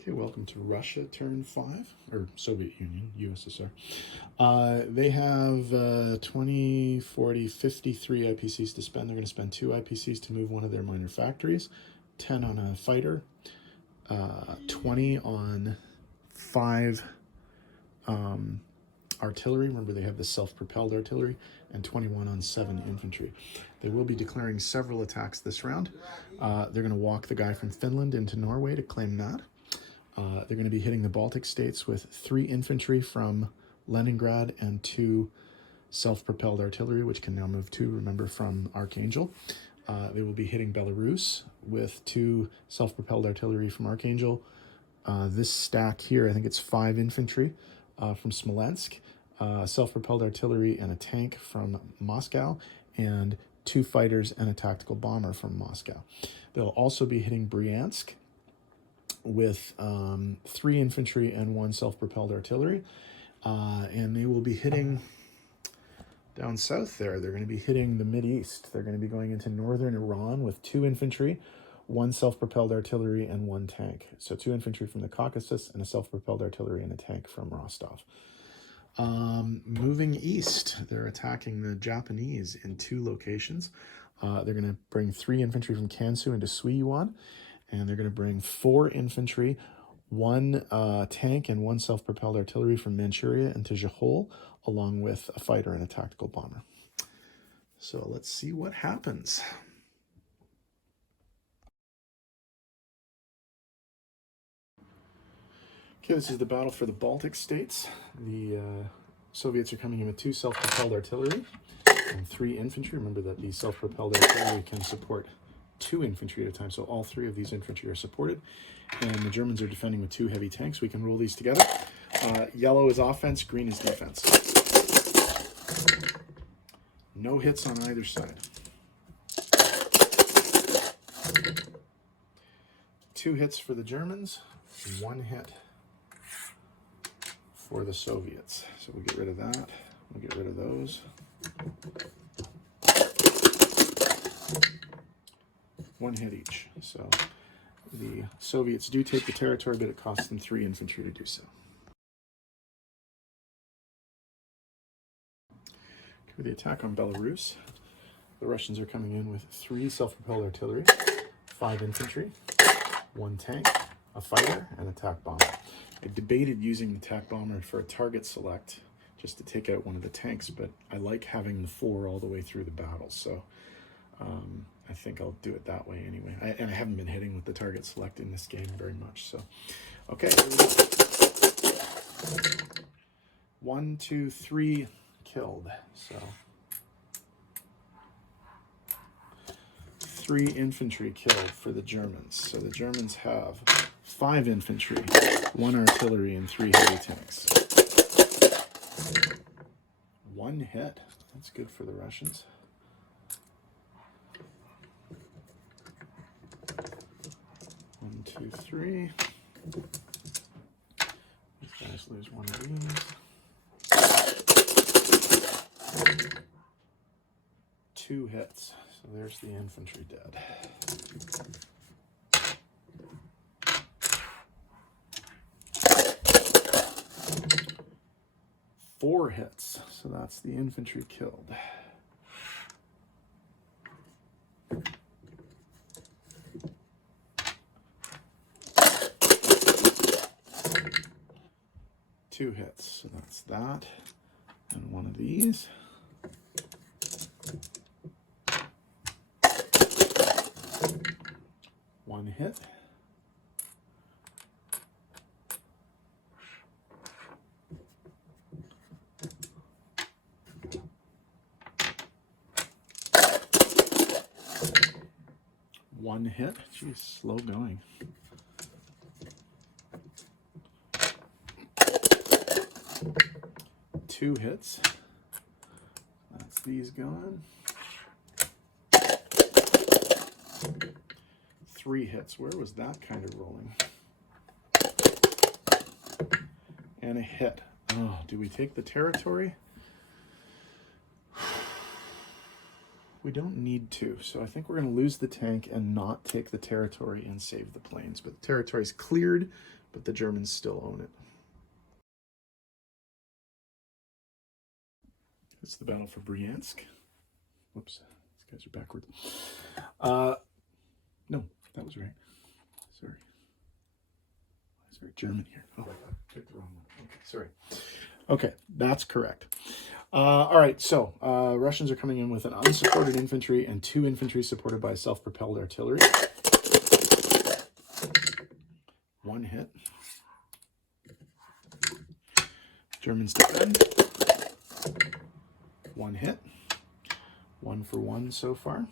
Okay, welcome to Russia, turn 5, or Soviet Union, USSR. They have 20, 40, 53 IPCs to spend. They're going to spend 2 IPCs to move one of their minor factories, 10 on a fighter, 20 on 5 artillery. Remember, they have the self-propelled artillery, and 21 on 7 infantry. They will be declaring several attacks this round. They're going to walk the guy from Finland into Norway to claim that. They're going to be hitting the Baltic states with 3 infantry from Leningrad and 2 self-propelled artillery, which can now move 2, remember, from Archangel. They will be hitting Belarus with 2 self-propelled artillery from Archangel. This stack here, I think it's 5 infantry from Smolensk, self-propelled artillery and a tank from Moscow, and 2 fighters and a tactical bomber from Moscow. They'll also be hitting Bryansk with 3 infantry and 1 self-propelled artillery. And they will be hitting down south there. They're going to be hitting the Mideast. They're going to be going into northern Iran with 2 infantry, 1 self-propelled artillery, and 1 tank. So 2 infantry from the Caucasus and a self-propelled artillery and a tank from Rostov. Moving east, they're attacking the Japanese in 2 locations. They're going to bring 3 infantry from Kansu into Suiyuan, and they're going to bring 4 infantry, 1 tank, and 1 self-propelled artillery from Manchuria into Zhohol, along with a fighter and a tactical bomber. So let's see what happens. Okay, this is the battle for the Baltic states. The Soviets are coming in with 2 self-propelled artillery and 3 infantry. Remember that the self-propelled artillery can support 2 infantry at a time, so all 3 of these infantry are supported. And the Germans are defending with 2 heavy tanks. We can roll these together. Yellow is offense, green is defense. No hits on either side. 2 hits for the Germans, 1 hit for the Soviets. So we'll get rid of that. We'll get rid of those. 1 hit each. So the Soviets do take the territory, but it costs them 3 infantry to do so. For the attack on Belarus, the Russians are coming in with 3 self-propelled artillery, 5 infantry, 1 tank, a fighter, and a TAC bomber. I debated using the TAC bomber for a target select just to take out one of the tanks, but I like having the 4 all the way through the battle, so I think I'll do it that way anyway. And I haven't been hitting with the target select in this game very much, so. Okay, here we go. 1, 2, 3 killed, so. 3 infantry killed for the Germans. So the Germans have 5 infantry, 1 artillery, and 3 heavy tanks. 1 hit. That's good for the Russians. One, 2, 3. These guys lose 1 of these. 2 hits. So there's the infantry dead. 4 hits. So that's the infantry killed. 2 hits. So that's that. And 1 of these. 1 hit. 1 hit. Geez, slow going. 2 hits. That's these gone. 3 hits. Where was that kind of rolling? And a hit. Oh, do we take the territory? We don't need to, so I think we're going to lose the tank and not take the territory and save the planes. But the territory is cleared, but the Germans still own it. It's the battle for Bryansk. Whoops, these guys are backwards. No, that was right. Sorry. It's very German here. Oh, I picked the wrong one. Okay, sorry. Okay, that's correct. All right, so Russians are coming in with an unsupported infantry and 2 infantry supported by self-propelled artillery. 1 hit. Germans defend. 1 hit. 1 for 1 so far.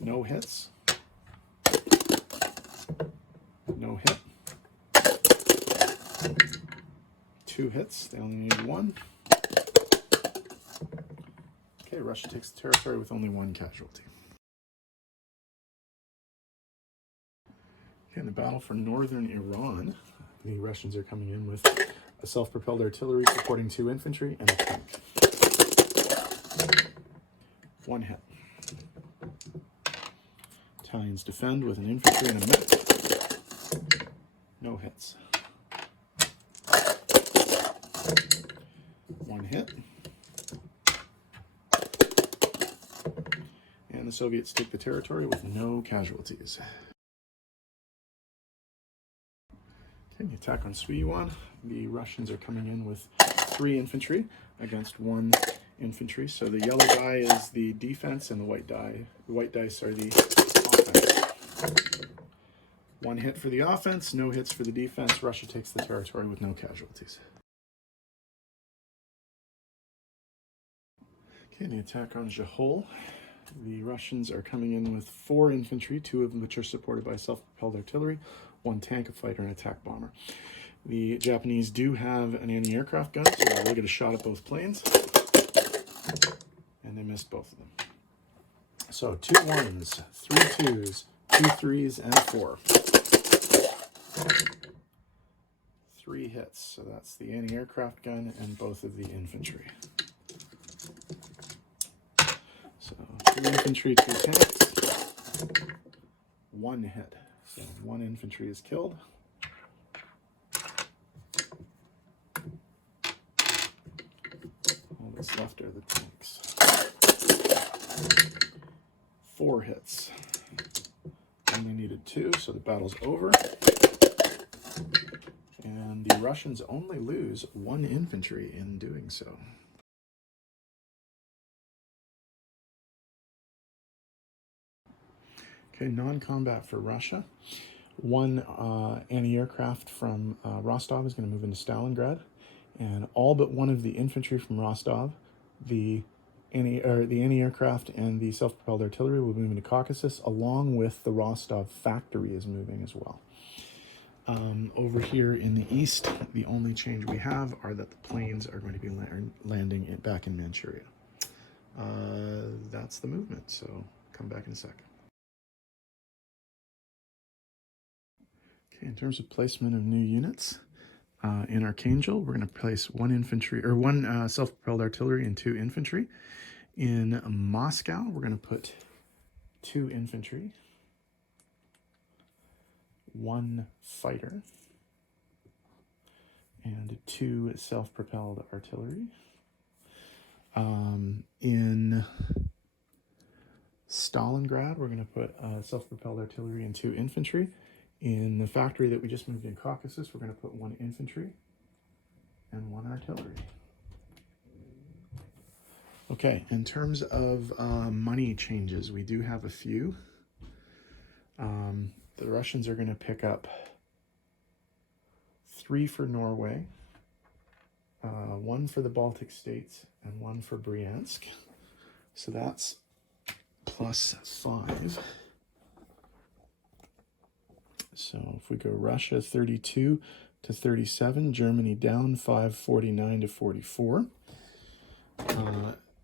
No hits. No hit. 2 hits. They only need 1. Okay, Russia takes the territory with only 1 casualty. Okay, in the battle for northern Iran, the Russians are coming in with a self-propelled artillery supporting 2 infantry and a tank. 1 hit. Italians defend with an infantry and a medic. No hits. 1 hit. And the Soviets take the territory with no casualties. Okay, the attack on Suiyuan. The Russians are coming in with 3 infantry against 1 infantry. So the yellow die is the defense and the white dice are the offense. 1 hit for the offense, no hits for the defense. Russia takes the territory with no casualties. Okay, the attack on Jehol. The Russians are coming in with 4 infantry, 2 of which are supported by self-propelled artillery, 1 tank, a fighter, and an attack bomber. The Japanese do have an anti-aircraft gun, so they'll get a shot at both planes. And they missed both of them. So 2 1s, 3 2s, 2 3s, and 4. 3 hits, so that's the anti-aircraft gun and both of the infantry. So 2 infantry, 2 tanks, 1 hit. So 1 infantry is killed. All that's left are the tanks. 4 hits. Only needed 2, so the battle's over. And the Russians only lose 1 infantry in doing so. Okay, non-combat for Russia. 1 anti-aircraft from Rostov is going to move into Stalingrad, and all but 1 of the infantry from Rostov, the anti-aircraft and the self-propelled artillery will move into Caucasus, along with the Rostov factory is moving as well. Over here in the east, the only change we have are that the planes are going to be landing back in Manchuria. That's the movement, so come back in a sec. Okay, in terms of placement of new units, in Archangel, we're going to place 1 infantry or 1 self-propelled artillery and 2 infantry. In Moscow, we're going to put 2 infantry, 1 fighter, and 2 self-propelled artillery. In Stalingrad, we're going to put self-propelled artillery and 2 infantry. In the factory that we just moved in Caucasus, we're going to put 1 infantry and 1 artillery. Okay, in terms of money changes, we do have a few. The Russians are going to pick up 3 for Norway, 1 for the Baltic states, and 1 for Bryansk. So that's plus 5. So if we go Russia 32 to 37, Germany down 549 to 44.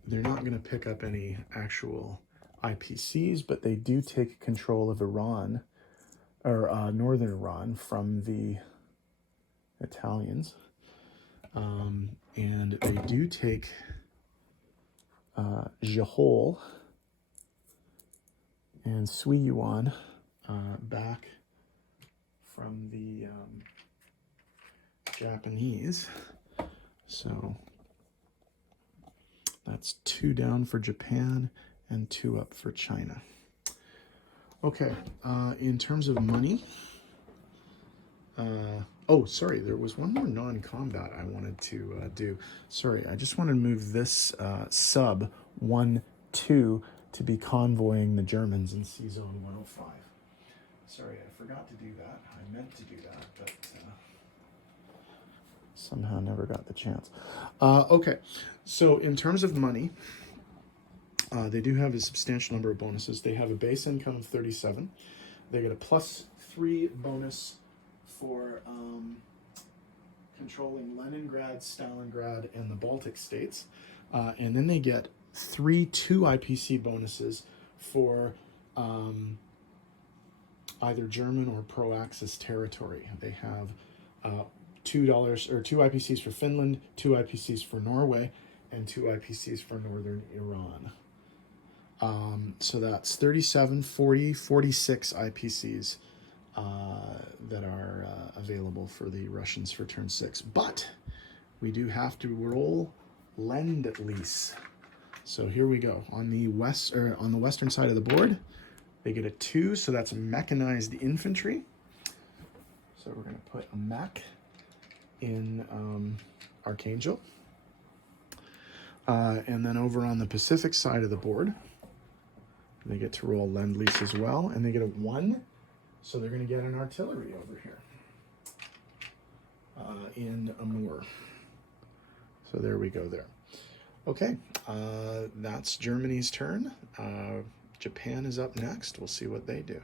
They're not going to pick up any actual IPCs, but they do take control of Iran, or northern Iran, from the Italians. And they do take Jehol and Suiyuan back from the Japanese. So that's 2 down for Japan and 2 up for China. Okay, in terms of money, oh, sorry, there was one more non-combat I wanted to do. Sorry, I just wanted to move this sub 1-2 to be convoying the Germans in Sea Zone 105. Sorry, I forgot to do that. I meant to do that, but somehow never got the chance. Okay, so in terms of money, they do have a substantial number of bonuses. They have a base income of 37. They get a +3 bonus for controlling Leningrad, Stalingrad, and the Baltic states. And then they get 3 2 IPC bonuses for either German or pro-Axis territory. They have $2 or 2 IPCs for Finland, 2 IPCs for Norway, and 2 IPCs for northern Iran. So that's 37, 40, 46 IPCs that are available for the Russians for turn 6. But we do have to roll Lend Lease. So here we go. On the western side of the board, they get a 2, so that's mechanized infantry. So we're going to put a mech in Archangel. And then over on the Pacific side of the board, they get to roll Lend Lease as well, and they get a 1, so they're going to get an artillery over here in Amur. So there we go there. Okay, that's Germany's turn. Japan is up next. We'll see what they do.